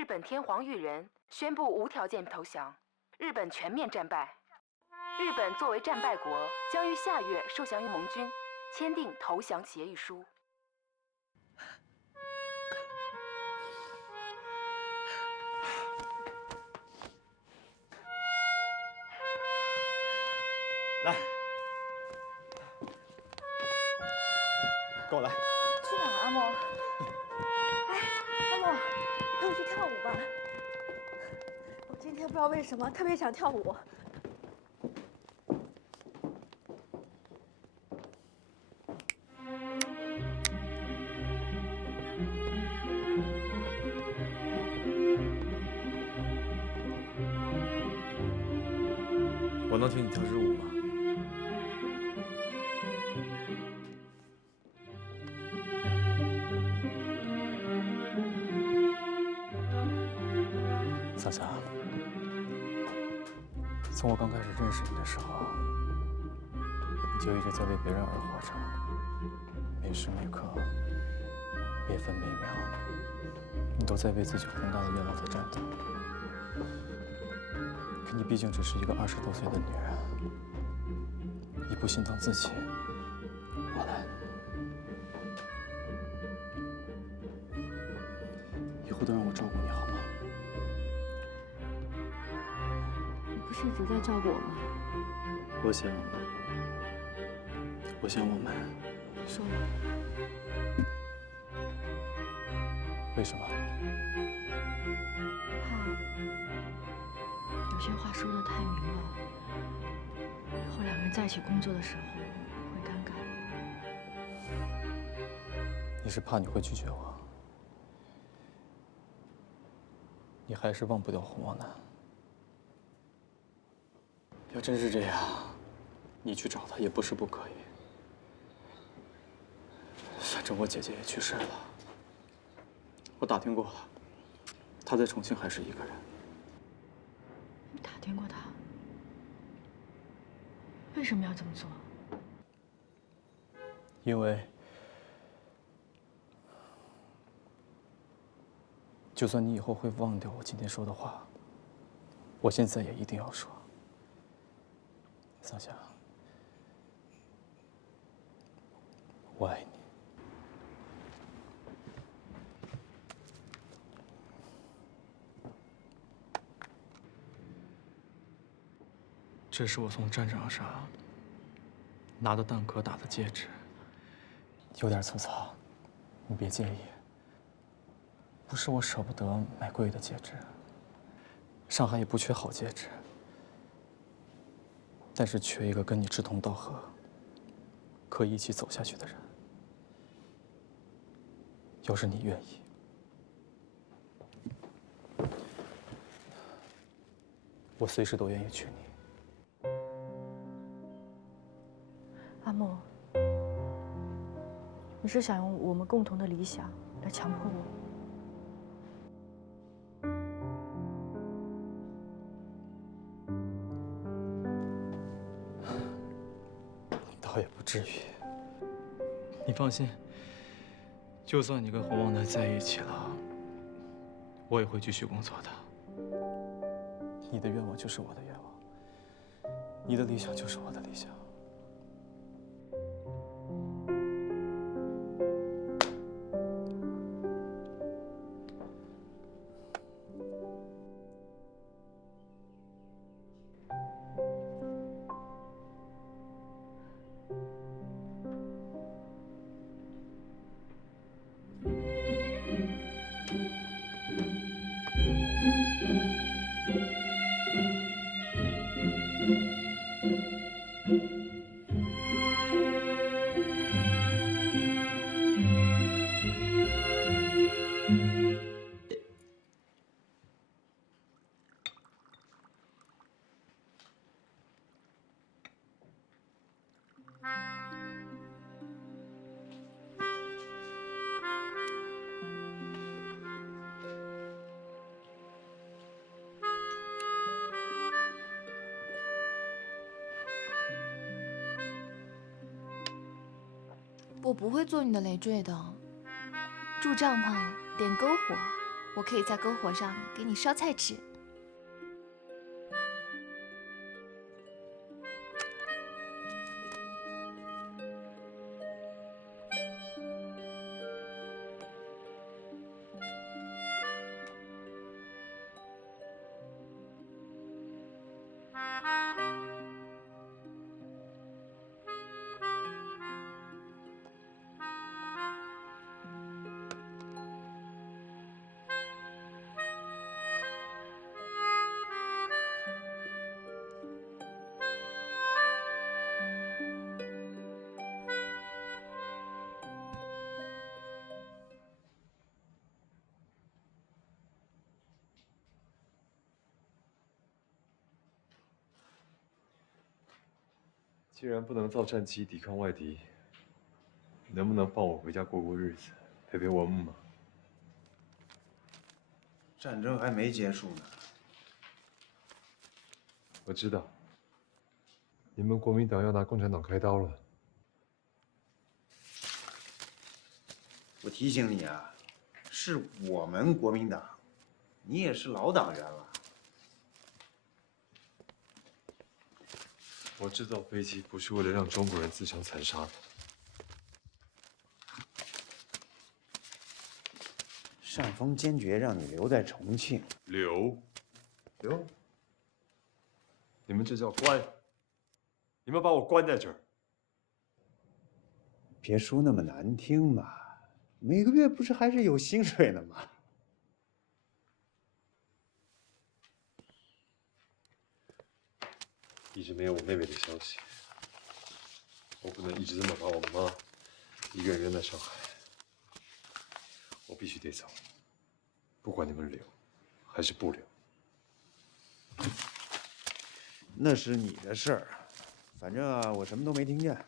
日本天皇裕仁宣布无条件投降，日本全面战败。日本作为战败国，将于下月受降于盟军，签订投降协议书。来，跟我来。去哪儿，阿莫？哎，阿莫，陪我去跳舞吧。我今天不知道为什么特别想跳舞。我能听你跳支舞吗？桑夏，从我刚开始认识你的时候，你就一直在为别人而活着，每时每刻、每分每秒，你都在为自己宏大的愿望在战斗。可你毕竟只是一个20多岁的女人，你不心疼自己，我来。以后都让我照顾你好吗？你不是一直在照顾我吗？我想我们。说吧。为什么？怕有些话说得太明了，以后2个人在一起工作的时候会尴尬。你是怕你会拒绝我？你还是忘不掉洪旺南。要真是这样，你去找他也不是不可以。反正我姐姐也去世了，我打听过了，她在重庆还是一个人。你打听过他？为什么要这么做？因为，就算你以后会忘掉我今天说的话，我现在也一定要说。桑夏，我爱你。这是我从战场上拿的弹壳打的戒指，有点粗糙，你别介意。不是我舍不得买贵的戒指，上海也不缺好戒指，但是缺一个跟你志同道合、可以一起走下去的人。要是你愿意，我随时都愿意娶你。阿莫，你是想用我们共同的理想来强迫我？倒也不至于。你放心，就算你跟洪旺南在一起了，我也会继续工作的。你的愿望就是我的愿望，你的理想就是我的理想。我不会做你的累赘的。住帐篷，点篝火，我可以在篝火上给你烧菜吃。既然不能造战机抵抗外敌，你能不能放我回家过过日子，陪陪我姆妈？战争还没结束呢。我知道，你们国民党要拿共产党开刀了。我提醒你啊，是我们国民党，你也是老党员了。我制造飞机不是为了让中国人自相残杀的。上峰坚决让你留在重庆。留？你们这叫关？你们把我关在这儿？别说那么难听嘛，每个月不是还是有薪水的吗？一直没有我妹妹的消息，我不能一直这么把我妈一个人扔在上海，我必须得走，不管你们留还是不留。那是你的事儿，反正啊，我什么都没听见。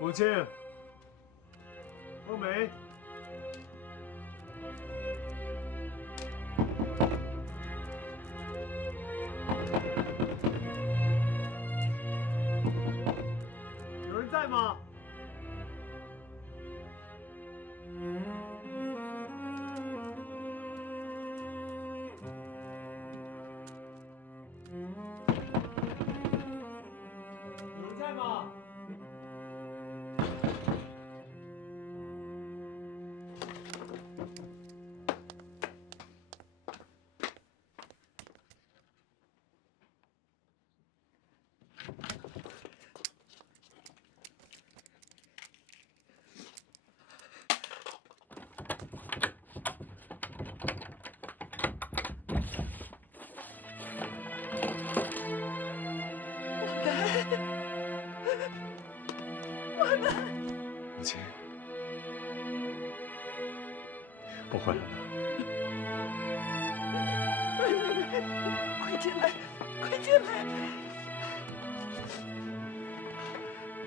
母亲，凤梅，有人在吗？有人在吗？母亲，我回来了。快进来，快进来！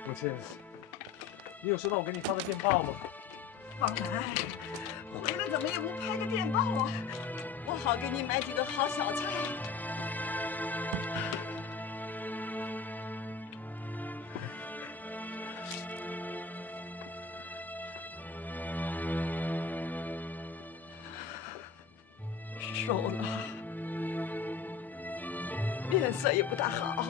母亲，你有收到我给你发的电报吗？方南，回来怎么也不拍个电报啊？我我好给你买几个好小菜。瘦了，脸色也不大好。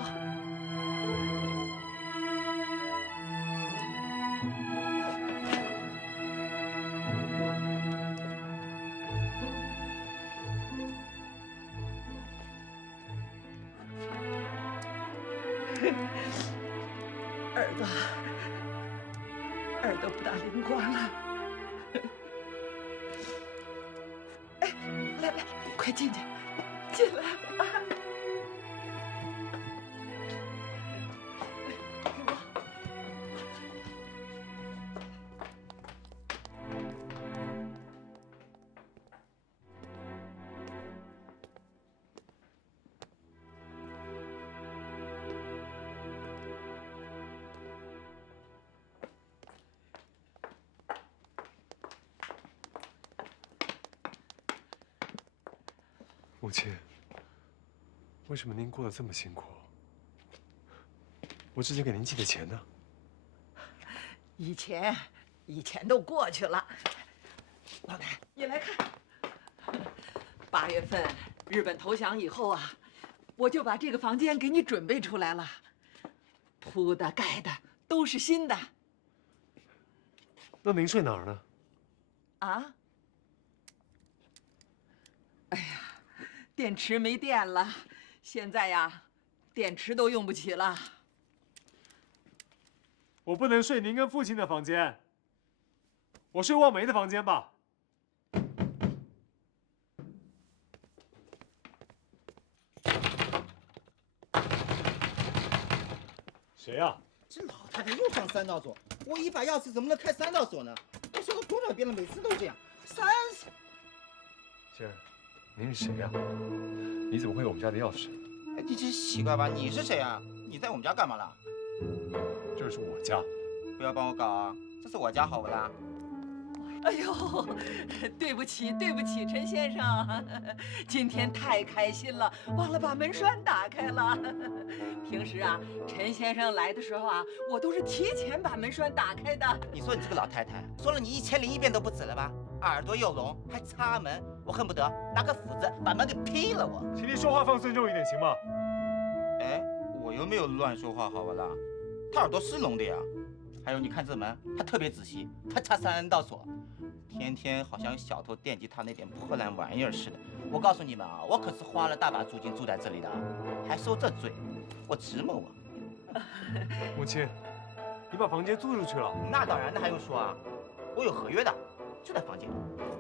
耳朵不大灵光了。哎，来来，快进去，进来啊！母亲，为什么您过得这么辛苦？我之前给您寄的钱呢？以前都过去了。老南，你来看，8月份日本投降以后啊，我就把这个房间给你准备出来了，铺的盖的都是新的。那您睡哪儿呢？啊？哎呀，电池没电了，现在呀，电池都用不起了。我不能睡您跟父亲的房间，我睡望梅的房间吧。谁呀？这老太太又放3道锁，我一把钥匙怎么能开3道锁呢？我说了多少遍了，每次都这样。30。先生，您是谁呀？你怎么会有我们家的钥匙？哎，你这奇怪吧？你是谁啊？你在我们家干嘛了？这是我家。不要帮我搞啊！这是我家，好不啦？哎呦，对不起，陈先生，今天太开心了，忘了把门栓打开了。平时啊，陈先生来的时候啊，我都是提前把门栓打开的。你说你这个老太太，说了你1001遍都不止了吧？耳朵又聋，还插门，我恨不得拿个斧子把门给劈了我。请你说话放尊重一点，行吗？哎，我又没有乱说话，好不啦？他耳朵是聋的呀。还有，你看这门，他特别仔细，他插3道锁，天天好像有小偷惦记他那点破烂玩意儿似的。我告诉你们啊，我可是花了大把租金住在这里的，还受这罪，我值吗我？母亲，你把房间租出去了？那当然，那还用说啊？我有合约的，就在房间。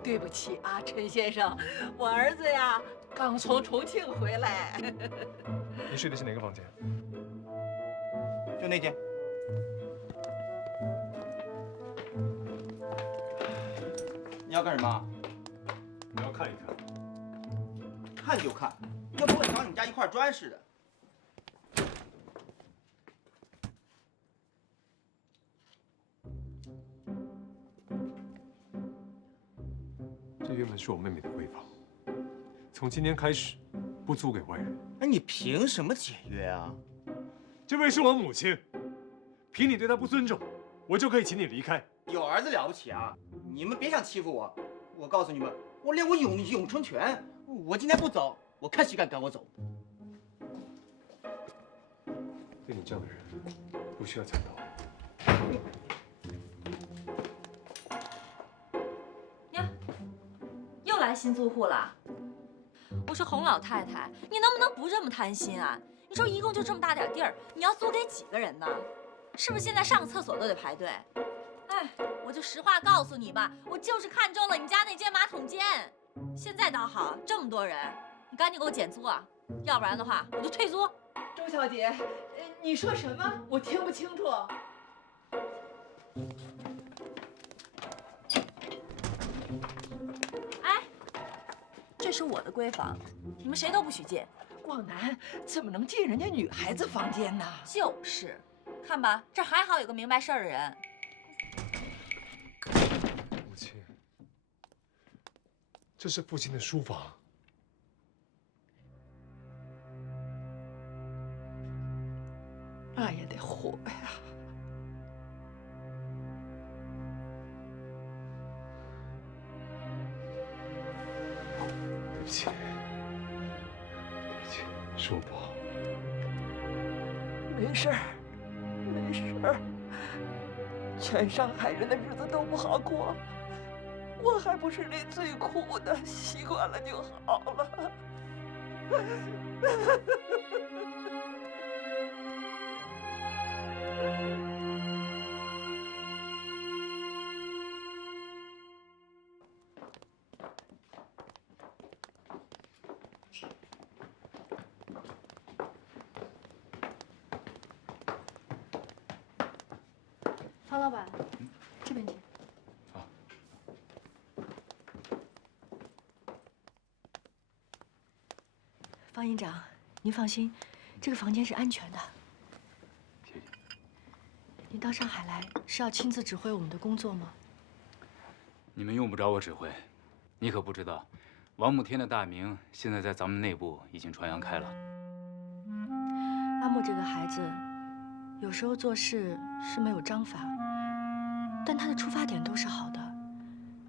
对不起啊，陈先生，我儿子呀刚从重庆回来。你睡的是哪个房间？就那间。你要干什么？我要看一看。看就看，要不我找你们家一块砖似的。这原本是我妹妹的闺房，从今天开始不租给外人。哎，你凭什么解约啊？这位是我母亲，凭你对她不尊重，我就可以请你离开。有儿子了不起啊！你们别想欺负我！我告诉你们，我练过咏春拳，我今天不走，我看谁敢赶我走。对你这样的人，不需要强盗。呀，又来新租户了。我说洪老太太，你能不能不这么贪心啊？你说一共就这么大点地儿，你要租给几个人呢？是不是现在上个厕所都得排队？哎，我就实话告诉你吧，我就是看中了你家那间马桶间。现在倒好，这么多人，你赶紧给我减租啊，要不然的话我就退租。周小姐，你说什么？我听不清楚。哎，这是我的闺房，你们谁都不许进。广南怎么能进人家女孩子房间呢？就是，看吧，这还好有个明白事儿的人。母亲，这是父亲的书房，那也得活呀。对不起，对不起，是我不好。没事儿，没事儿。全上海人的日子都不好过，我还不是那最苦的，习惯了就好了。方老板，这边请。方营长，您放心，这个房间是安全的。谢谢。您到上海来是要亲自指挥我们的工作吗？你们用不着我指挥，你可不知道，王慕天的大名现在在咱们内部已经传扬开了。阿木这个孩子，有时候做事是没有章法，但他的出发点都是好的。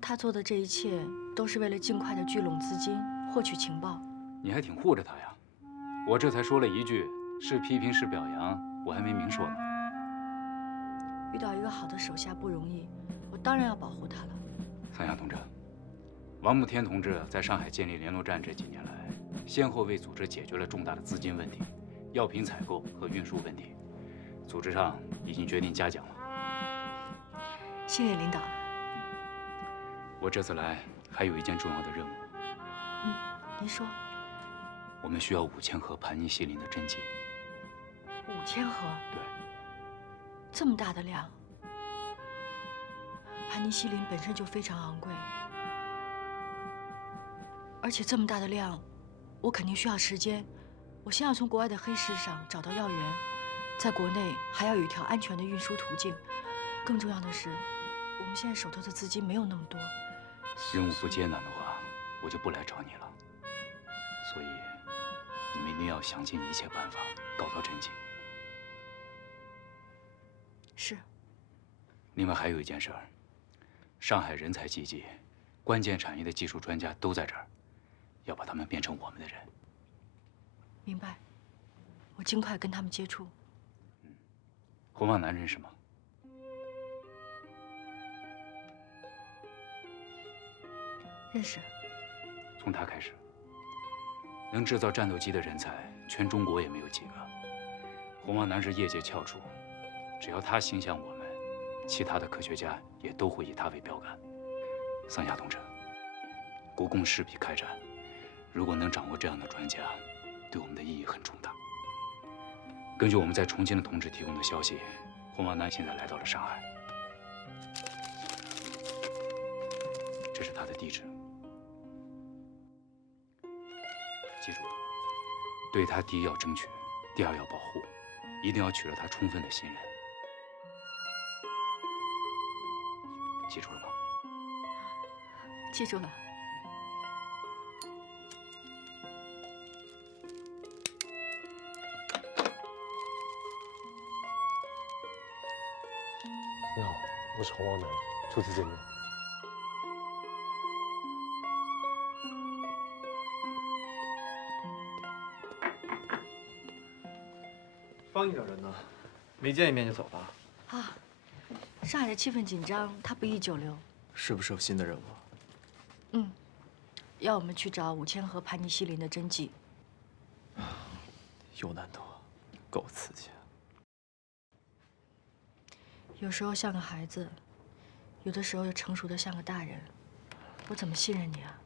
他做的这一切都是为了尽快的聚拢资金，获取情报。你还挺护着他呀，我这才说了一句，是批评是表扬，我还没明说呢。遇到一个好的手下不容易，我当然要保护他了。三亚同志，王慕天同志在上海建立联络站这几年来，先后为组织解决了重大的资金问题、药品采购和运输问题，组织上已经决定嘉奖了。谢谢领导。我这次来还有一件重要的任务。您说。我们需要5000盒盘尼西林的针剂。5000盒？对。这么大的量，盘尼西林本身就非常昂贵，而且这么大的量，我肯定需要时间。我先要从国外的黑市上找到药源，在国内还要有一条安全的运输途径。更重要的是，我们现在手头的资金没有那么多。任务不艰难的话，我就不来找你了。所以，你们一定要想尽一切办法搞到针剂。是。另外还有一件事儿，上海人才济济，关键产业的技术专家都在这儿，要把他们变成我们的人。明白。我尽快跟他们接触。洪旺南认识吗？认识。从他开始，能制造战斗机的人才，全中国也没有几个。洪旺南是业界翘楚，只要他心向我们，其他的科学家也都会以他为标杆。桑夏同志，国共势必开战，如果能掌握这样的专家，对我们的意义很重大。根据我们在重庆的同志提供的消息，洪旺南现在来到了上海，这是他的地址。记住，对他第一要争取，第二要保护，一定要取得他充分的信任。记住了吗？记住了。你好，我是洪旺南，初次见面。方营长人呢？没见一面就走了？啊，上海的气氛紧张，他不宜久留。是不是有新的任务？要我们去找5000盒盘尼西林的针剂。有难度，够刺激。有时候像个孩子，有的时候又成熟的像个大人，我怎么信任你啊？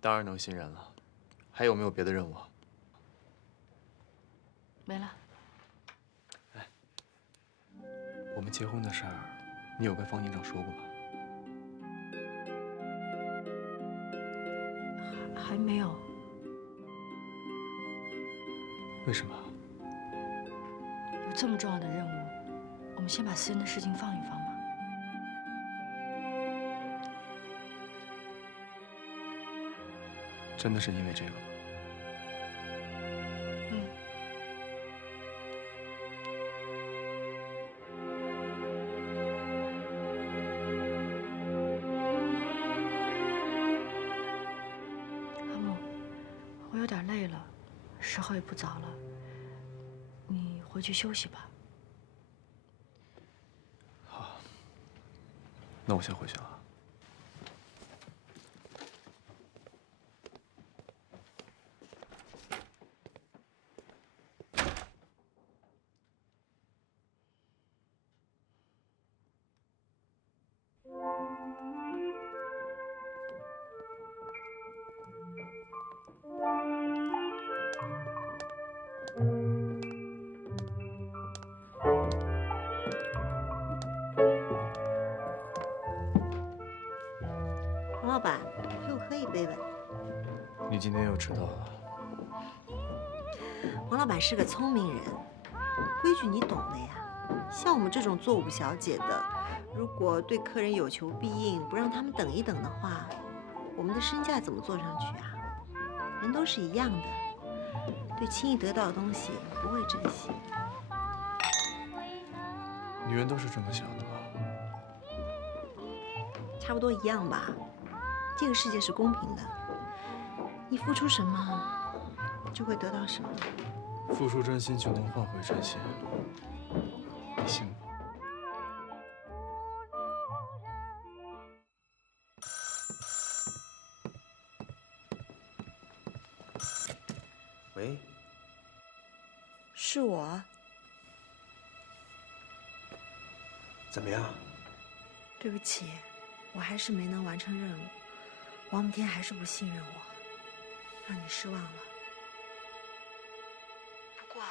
当然能信任了。还有没有别的任务？没了。我们结婚的事儿，你有跟方营长说过吗？还没有。为什么？有这么重要的任务，我们先把私人的事情放一放吧。真的是因为这个吗？时候也不早了，你回去休息吧。好，那我先回去了。王老板，陪我喝一杯呗。你今天又迟到了。王老板是个聪明人，规矩你懂的呀。像我们这种做五小姐的，如果对客人有求必应，不让他们等一等的话，我们的身价怎么做上去啊？人都是一样的，对轻易得到的东西不会珍惜。女人都是这么想的吗？差不多一样吧。这个世界是公平的，你付出什么，就会得到什么。付出真心就能换回真心，你信吗？喂，是我。怎么样？对不起，我还是没能完成任务。王母天还是不信任我，让你失望了。不过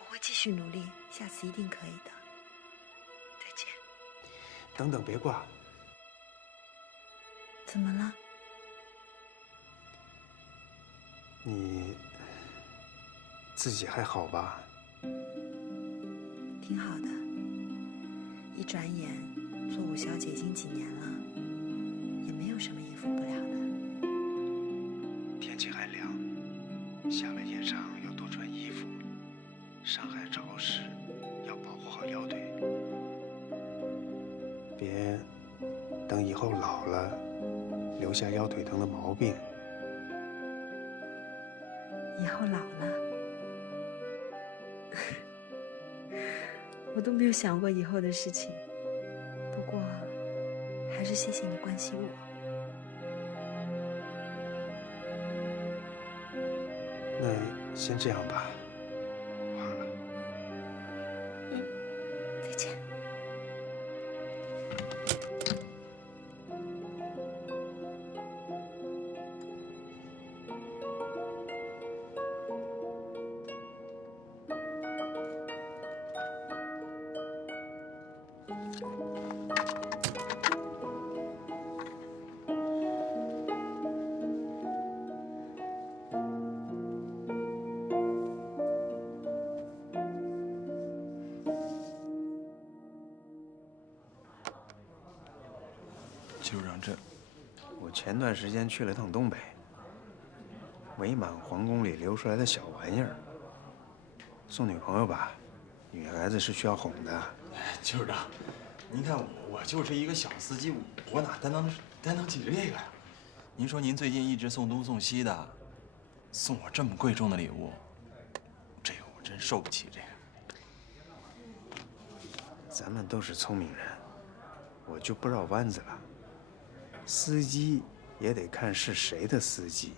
我会继续努力，下次一定可以的。再见。等等，别挂。怎么了？你自己还好吧？挺好的。一转眼，做五小姐已经几年了，也没有什么应付不了的。天气还凉，下了夜场要多穿衣服。上海潮湿，要保护好腰腿。别等以后老了，留下腰腿疼的毛病。以后老了，我都没有想过以后的事情。不过，还是谢谢你关心我。那先这样吧，晚了。再见。就让这，我前段时间去了趟东北，伪满皇宫里流出来的小玩意儿。送女朋友吧，女孩子是需要哄的。酋长，您看我就是一个小司机，我哪担当起这个呀？您说您最近一直送东送西的，送我这么贵重的礼物，这个我真受不起这个。咱们都是聪明人，我就不绕弯子了。司机也得看是谁的司机，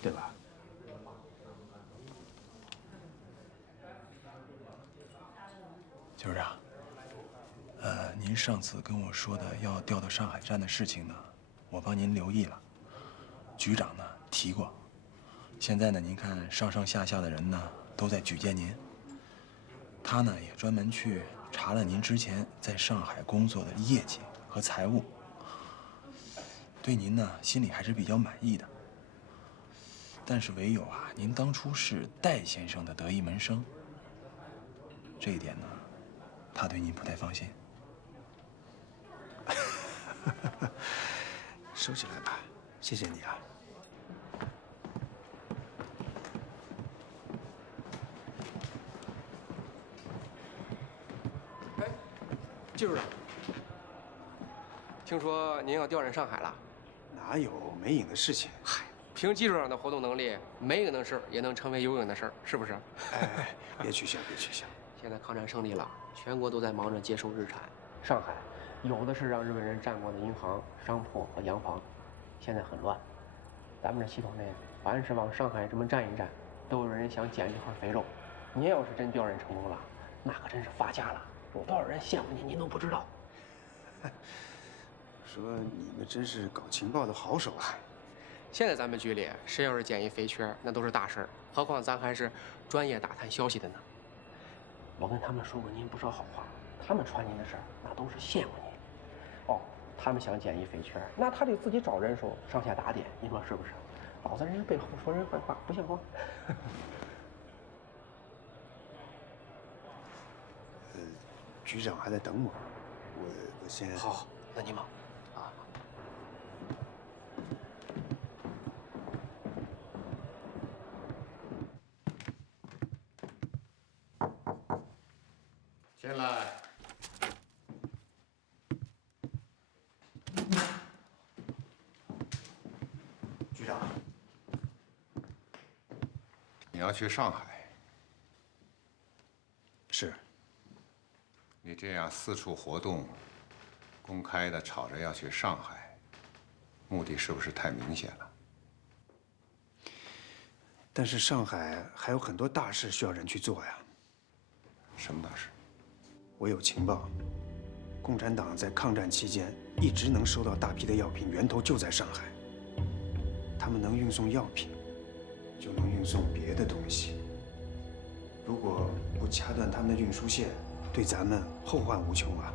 对吧？酋长，您上次跟我说的要调到上海站的事情呢，我帮您留意了。局长呢提过，现在呢，您看上上下下的人呢都在举荐您。他呢也专门去查了您之前在上海工作的业绩和财务，对您呢心里还是比较满意的。但是唯有啊，您当初是戴先生的得意门生，这一点呢，他对您不太放心。收起来吧，谢谢你啊。季处长，听说您要调任上海了？哪有没影的事情？嗨，凭技术上的活动能力，没影的事儿也能成为有影的事儿，是不是？哎，别取笑，别取笑。现在抗战胜利了，全国都在忙着接收日产。上海有的是让日本人占过的银行、商铺和洋房，现在很乱。咱们这系统内，凡是往上海这么站一站，都有人想捡这块肥肉。您要是真调任成功了，那可真是发家了，有多少人羡慕你，您都不知道。说你们真是搞情报的好手啊！现在咱们局里，谁要是捡一肥缺，那都是大事儿，何况咱还是专业打探消息的呢。我跟他们说过您不少好话，他们传您的事儿，那都是羡慕您。哦，他们想捡一肥缺，那他得自己找人手上下打点，你说是不是？老在人家背后说人坏话，不像话。局长还在等我，我先……好，那你忙。进来。局长，你要去上海？是。你这样四处活动，公开的吵着要去上海，目的是不是太明显了？但是上海还有很多大事需要人去做呀。什么大事？我有情报，共产党在抗战期间一直能收到大批的药品，源头就在上海。他们能运送药品，就能运送别的东西。如果不掐断他们的运输线，对咱们后患无穷啊！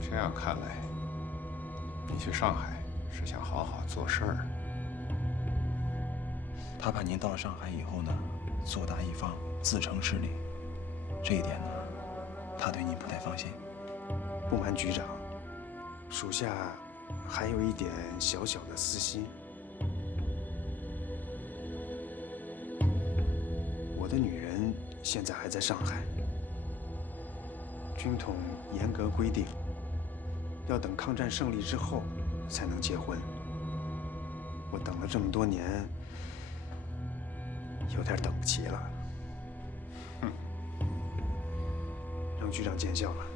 这样看来，你去上海是想好好做事儿。他怕您到了上海以后呢，做大一方，自成势力。这一点呢，他对您不太放心。不瞒局长，属下还有一点小小的私心。我的女人现在还在上海，军统严格规定，要等抗战胜利之后才能结婚。我等了这么多年，有点等不及了。哼，让局长见笑了，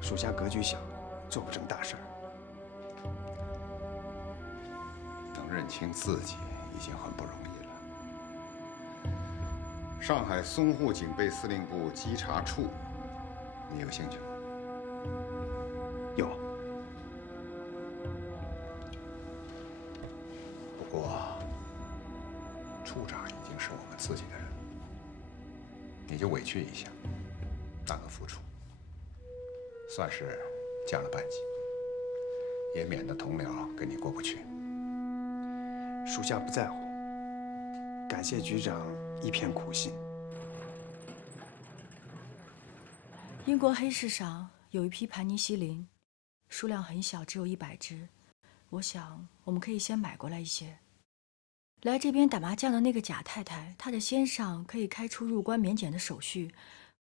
属下格局小，做不成大事儿。能认清自己已经很不容易了。上海淞沪警备司令部稽查处，你有兴趣吗？有。不过，处长已经是我们自己的人，你就委屈一下，当个副处，算是降了半级，也免得同僚跟你过不去。属下不在乎，感谢局长一片苦心。英国黑市上有一批盘尼西林，数量很小，只有100支。我想我们可以先买过来一些。来这边打麻将的那个贾太太，她的先生可以开出入关免检的手续，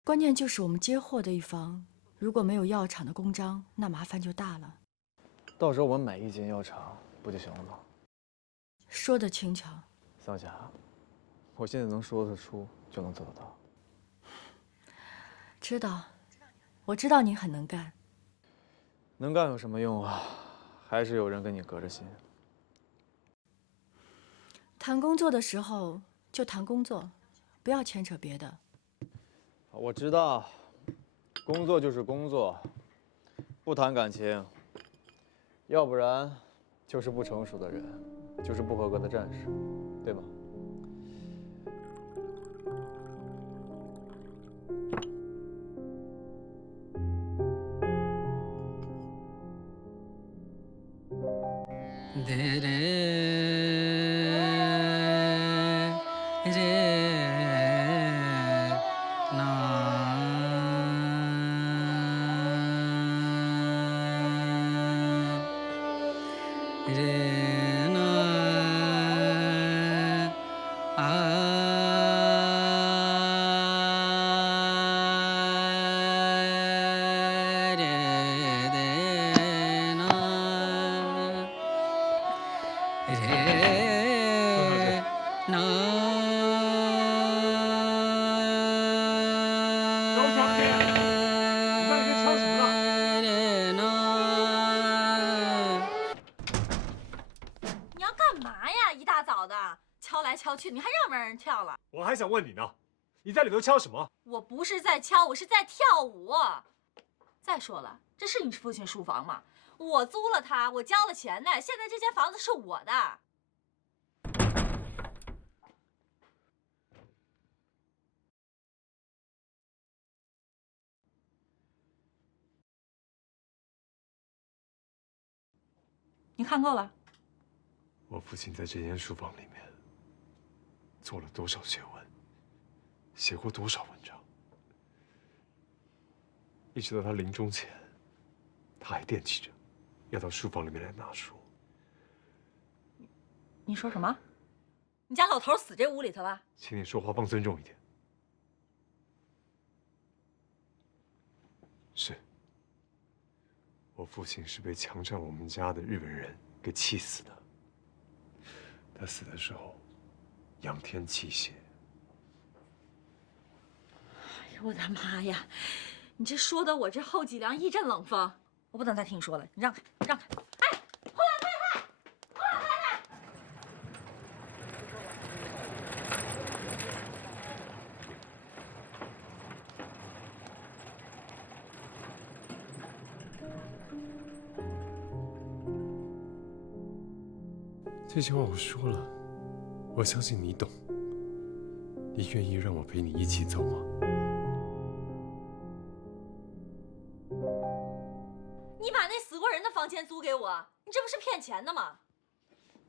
关键就是我们接货的一方如果没有药厂的公章，那麻烦就大了。到时候我们买1间药厂不就行了吗？说得轻巧。桑霞，我现在能说得出就能做得到。知道，我知道你很能干。能干有什么用啊？还是有人跟你隔着心。谈工作的时候就谈工作，不要牵扯别的。我知道，工作就是工作，不谈感情，要不然就是不成熟的人，就是不合格的战士，对吗？让人跳了。我还想问你呢，你在里头敲什么？我不是在敲，我是在跳舞。再说了，这是你父亲书房吗？我租了它，我交了钱呢，现在这间房子是我的。你看够了？我父亲在这间书房里面做了多少学问，写过多少文章，一直到他临终前，他还惦记着要到书房里面来拿书。你说什么？你家老头死这屋里头了？请你说话放尊重一点。是，我父亲是被强占我们家的日本人给气死的。他死的时候，仰天泣血。哎呦我的妈呀！你这说的我这后脊梁一阵冷风，我不能再听你说了，你让开，让开！哎，胡老太太，胡老太太！这句话我说了，我相信你懂。你愿意让我陪你一起走吗？你把那死过人的房间租给我，你这不是骗钱的吗？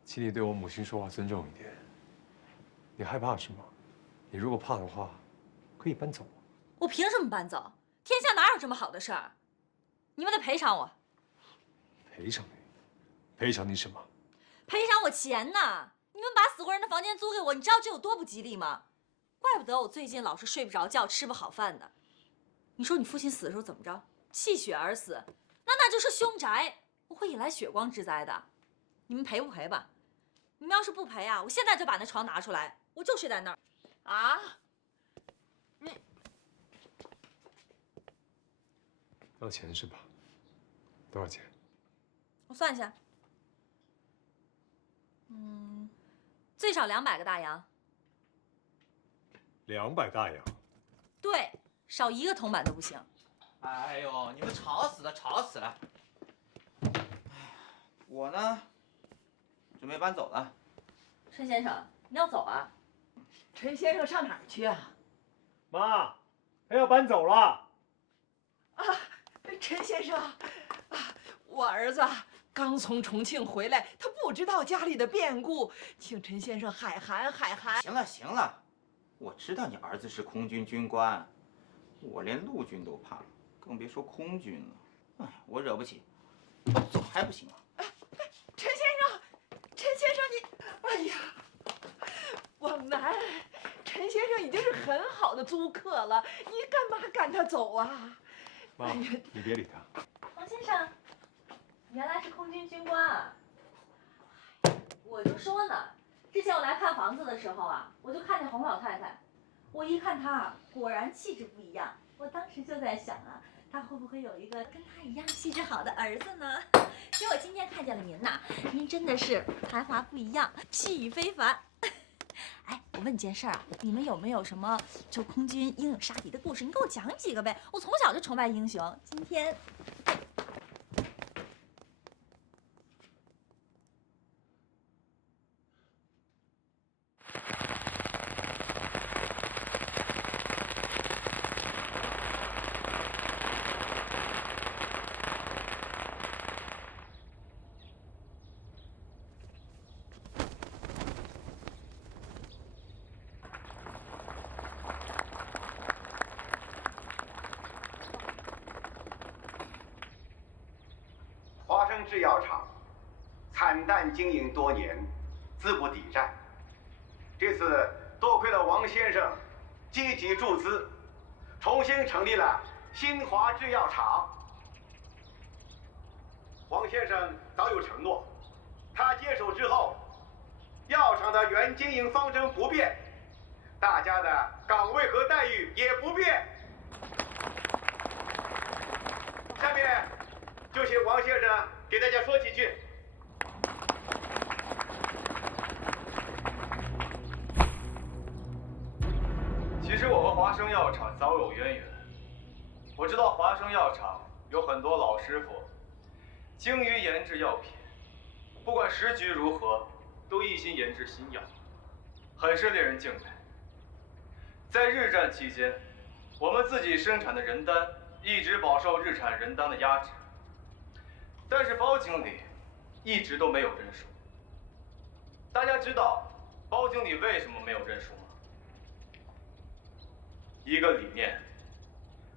请你对我母亲说话尊重一点。你害怕什么？你如果怕的话，可以搬走。我凭什么搬走？天下哪有这么好的事儿？你们得赔偿我。赔偿你？赔偿你什么？赔偿我钱呐！你们把死过人的房间租给我，你知道这有多不吉利吗？怪不得我最近老是睡不着觉，吃不好饭的。你说你父亲死的时候怎么着？气血而死，那就是凶宅，我会引来血光之灾的。你们赔不赔吧？你们要是不赔啊，我现在就把那床拿出来，我就睡在那儿。啊？你要钱是吧？多少钱？我算一下，最少200个大洋。200大洋。对，少1个铜板都不行。哎呦，你们吵死了，吵死了！哎呀，我呢，准备搬走了。陈先生，你要走啊？陈先生上哪儿去啊？妈，他要搬走了。啊，陈先生，啊，我儿子刚从重庆回来，他不知道家里的变故，请陈先生海涵海涵。行了行了，我知道你儿子是空军军官，我连陆军都怕，更别说空军了。哎，我惹不起，我走还不行吗？陈先生，陈先生你，哎呀，往南，陈先生已经是很好的租客了，你干嘛赶他走啊？妈，你别理他。王先生，原来是空军军官啊！我就说呢，之前我来看房子的时候啊，我就看见洪老太太，我一看她，果然气质不一样。我当时就在想啊，她会不会有一个跟她一样气质好的儿子呢？结果今天看见了您呐，您真的是才华不一样，气宇非凡。哎，我问你件事儿啊，你们有没有什么就空军英勇杀敌的故事？你给我讲几个呗。我从小就崇拜英雄，今天。华生制药厂惨淡经营多年，资不抵债。这次多亏了王先生积极注资，重新成立了新华制药厂。王先生早有承诺，他接手之后，药厂的原经营方针不变，大家的岗位和待遇也不变。下面就请王先生给大家说几句。其实我和华生药厂早有渊源。我知道华生药厂有很多老师傅，精于研制药品，不管时局如何，都一心研制新药，很是令人敬佩。在日战期间，我们自己生产的人丹一直饱受日产人丹的压制，但是包经理一直都没有认输。大家知道包经理为什么没有认输吗？一个理念，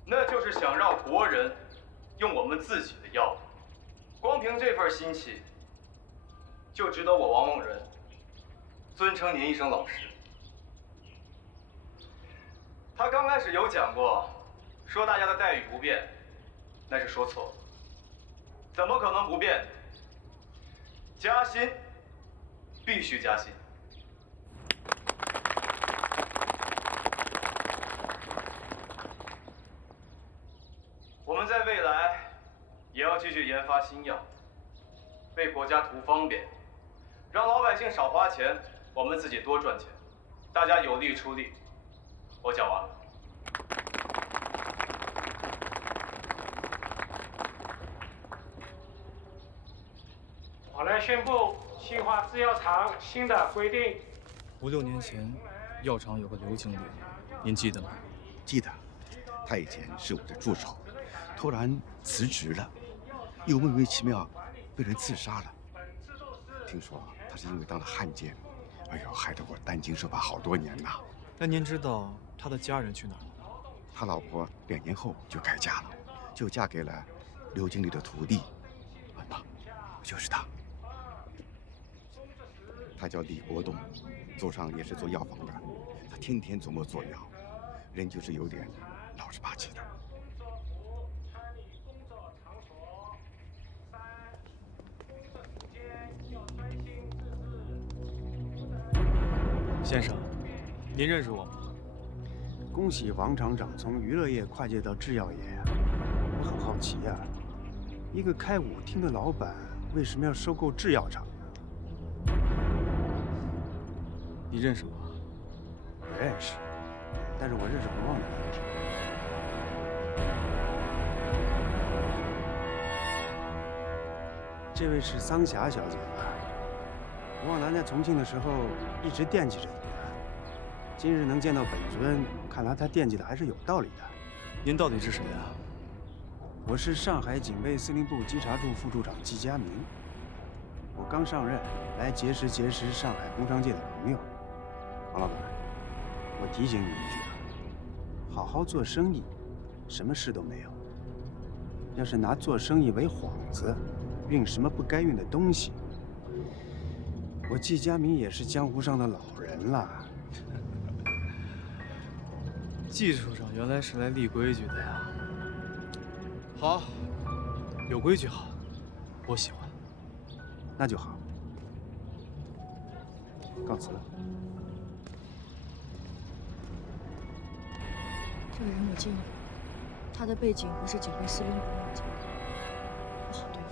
那就是想让国人用我们自己的药物。光凭这份心气，就值得我王梦仁尊称您一声老师。他刚开始有讲过，说大家的待遇不变，那是说错了。怎么可能不变？加薪，必须加薪。我们在未来也要继续研发新药，为国家图方便，让老百姓少花钱，我们自己多赚钱，大家有力出力。我讲完了。我来宣布新华制药厂新的规定。5、6年前，药厂有个刘经理，您记得吗？记得，他以前是我的助手，突然辞职了，又莫名其妙被人自杀了。听说他是因为当了汉奸，哎呦，害得我担惊受怕好多年呐。那您知道他的家人去哪儿了吗？他老婆2年后就改嫁了，就嫁给了刘经理的徒弟。爸，就是他。他叫李国栋，祖上也是做药房的，他天天琢磨做药，人就是有点老实巴气的。先生，您认识我吗？恭喜王厂长从娱乐业跨界到制药业啊！我很好奇啊，一个开舞厅的老板为什么要收购制药厂呢？你认识我？我认识，但是我认识洪旺的男人。这位是桑霞小姐吧？洪旺南在重庆的时候一直惦记着你的，今日能见到本尊，看来他惦记的还是有道理的。您到底是谁啊？我是上海警备司令部稽查处副处长季佳明，我刚上任，来结识上海工商界的朋友。王老板，我提醒你一句啊，好好做生意，什么事都没有。要是拿做生意为幌子，运什么不该运的东西，我季佳明也是江湖上的老人了。季处长原来是来立规矩的呀。好，有规矩好，我喜欢。那就好，告辞了。这个人我见过，他的背景不是警备司令部背景，不好对付。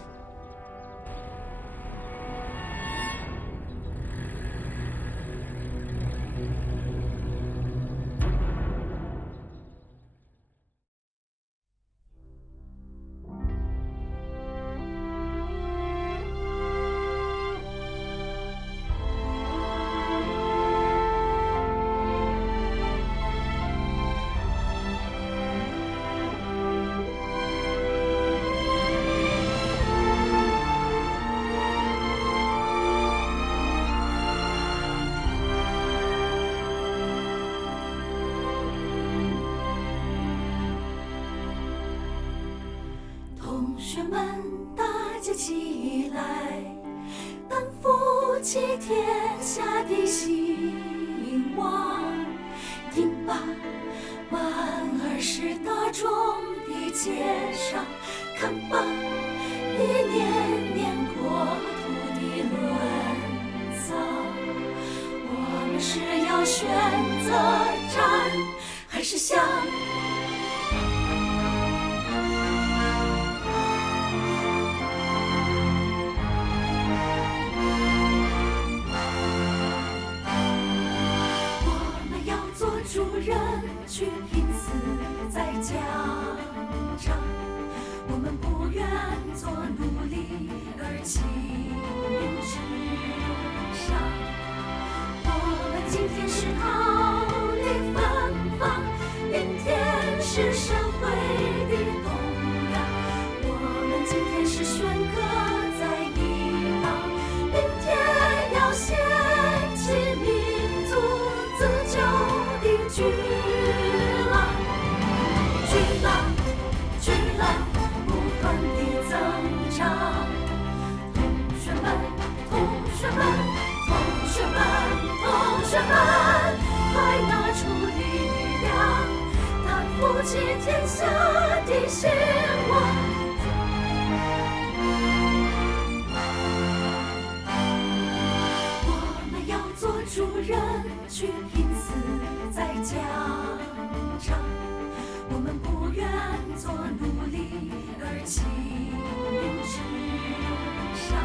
同学们，大家起来，担负起天下的兴亡。听吧，万儿是大众的肩上，看吧，一年年国土的沦丧。我们是要选择战，还是想？主人。去拼死在疆场。我们不愿做奴隶而情至上。我们今天是桃李芬芳，明天是社会的动荡。我们今天是宣歌在一方，明天要掀起民族自救的巨浪。巨浪，巨浪，不断地增长。同学们，同学们，同学们，同学们，快拿出力量，担负起天下的兴亡。我们要做主人，去拼死在疆场。我们不愿做奴隶而情至上。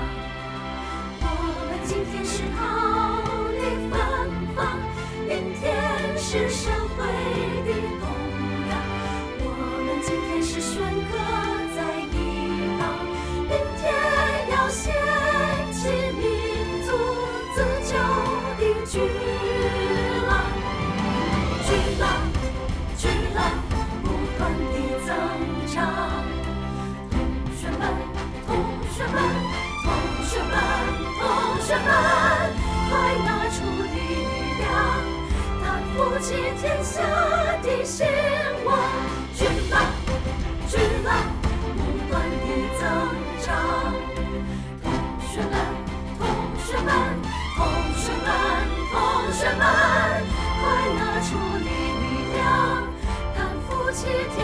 我们今天是桃李芬芳，明天是社会的动荡。我们今天是宣歌在一方，明天要掀起民族自救的巨浪。巨浪，巨浪，不断地增长。同学们，同学们，同学们，同学们，快拿出力量，担负起天下的兴亡。巨浪，巨浪，不断地增长。同学们，同学们，同学们，同学们，快拿出力量，担负起天